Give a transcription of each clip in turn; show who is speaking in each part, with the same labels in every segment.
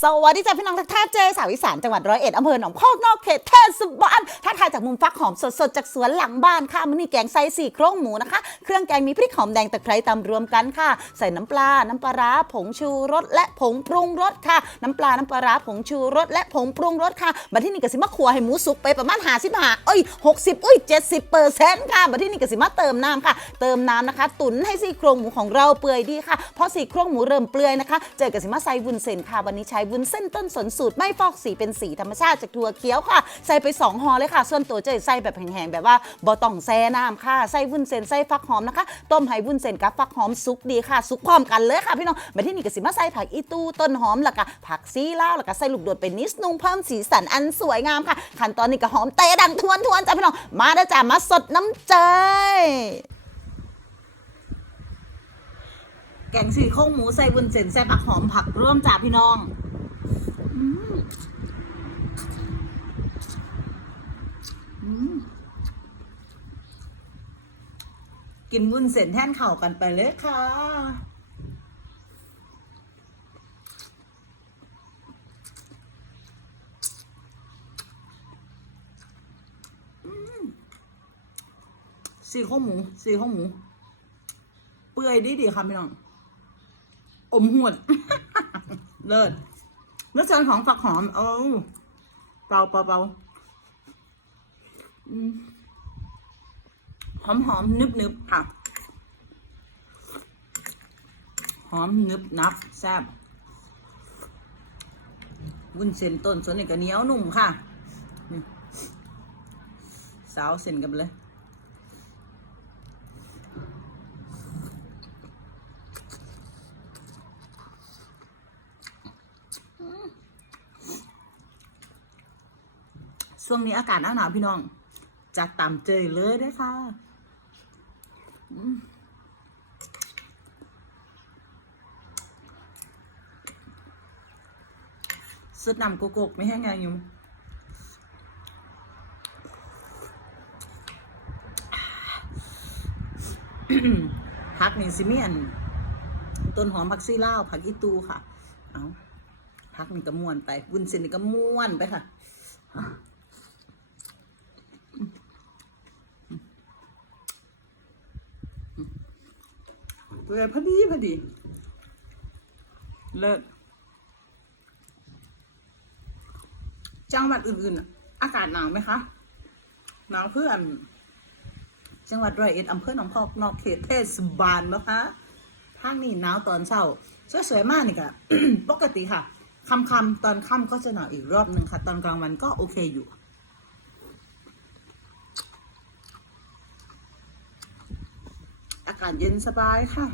Speaker 1: สวัสดีจ้าพี่น้องทักท่านเจสาวอีสานจังหวัดร้อยเอ็ดอำเภอหนองพอกนอกเขตเทศบาลถ้าทายจากมุมฟักหอมสดๆ จากสวนหลังบ้านค่ะมันนี่แกงไส้สี่โครงหมูนะคะ เครื่องแกงมีพริกหอมแดงตะไคร้ตำรวมกันค่ะ ใส่น้ำปลา น้ำปลาร้าผงชูรสและผงปรุงรสค่ะ น้ำปลา น้ำปลาร้าผงชูรสและผงปรุงรสค่ะบัดที่นี่กสิมาขัวให้หมูสุกไปประมาณหาสิบหาเอ้ยหกสิบอุ้ยเจ็ดสิบเปอร์เซ็นต์ค่ะบัดที่นี่กสิมาเติมน้ำค่ะ เติมน้ำนะคะ ตุ๋นให้ซี่โครงหมูของเราเปื่อยดีค่ะพอซี่โครงหมูเริ่มเปื่อยนะคะ เจอกับสิมาใส่วุ้นเส้นค่ะวันนี้ใช้วุ้นเส้นต้นสนสูตรไม่ฟอกสีเป็นสีธรรมชาติจากถั่วเขียวค่ะ ใส่ไปสองห่อเลยค่ะ ส่วนตัวเจอใส่แบบแห้งๆแบบว่าบ่ต้องแซ่น้ำค่ะใส่วุ้นเส้นใส่ฟักหอมนะคะ ต้มให้วุ้นเส้นกับฟักหอมสุกดีค่ะ สุกพร้อมกันเลยค่ะพี่น้องมาที่นี่ก็สิมาใส่ผักอีตูต้นหอมแล้วก็ผักซีลาวแล้วก็ใส่ลูกโดดเป็นนิดนึงเพิ่มสีสันอันสวยงามค่ะ ขั้นตอนนี้ก็หอมเตะดังทวนทวนๆจ้ะพี่น้องมาด้จ้ามาสดน้ำใจแกงสี่โครงหมูใส่วุ้นเส้นใส่ผักหอมผักร่วมจ้าพี่น้องอืมอืม กินวุ้นเส้นแท่นเข่ากันไปเลยค่ะ สี่ข้าวหมู สี่ข้าวหมู เปื่อยดีดีค่ะพี่น้อง อมหวด เลิศเมื่อส่วนของฝักหอม เอาเปล่าเปล่าเปล่าอืม หอมหอมนึบนึบค่ะ หอมนึบนับแซ่บวุ้นเส้นต้นส่วนนี้ก็เหนียวนุ่มค่ะสาวเส้นกันเลยช่วงนี้อากาศหนาวหนาวๆพี่น้อง จัดตามเจยเลยได้ค่ะ สุดนำโกโกกไม่แห้งไงอยู่พักนี่สิเมียนต้นหอมผักซี่ล่าผักอีตูค่ะ เอาพักนี่ก็ม่วนไปวุ้นเส้นนี่ก็ม่วนไปค่ะเปื่อพอดีพอดี เลิศ จังหวัดอื่นๆ อากาศหนาวไหมคะหนาวเพื่อน จังหวัดร้อยเอ็ดอำเภอหนองพอกนอกเขตเทศบาลนะคะภาคนี้หนาวตอนเช้าสวยๆมากนี่ค่ะปกติค่ะค่ำๆตอนค่ำก็จะหนาวอีกรอบหนึ่งค่ะ ตอนกลางวันก็โอเคอยู่อากาศเย็นสบายค่ะ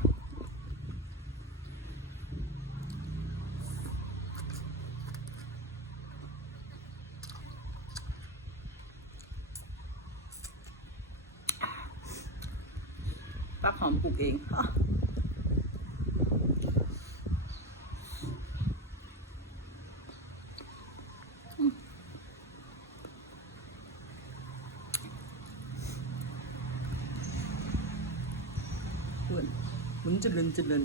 Speaker 1: ปักหอมปลูกเองหมุนหมุนจุดลึนจุดลึน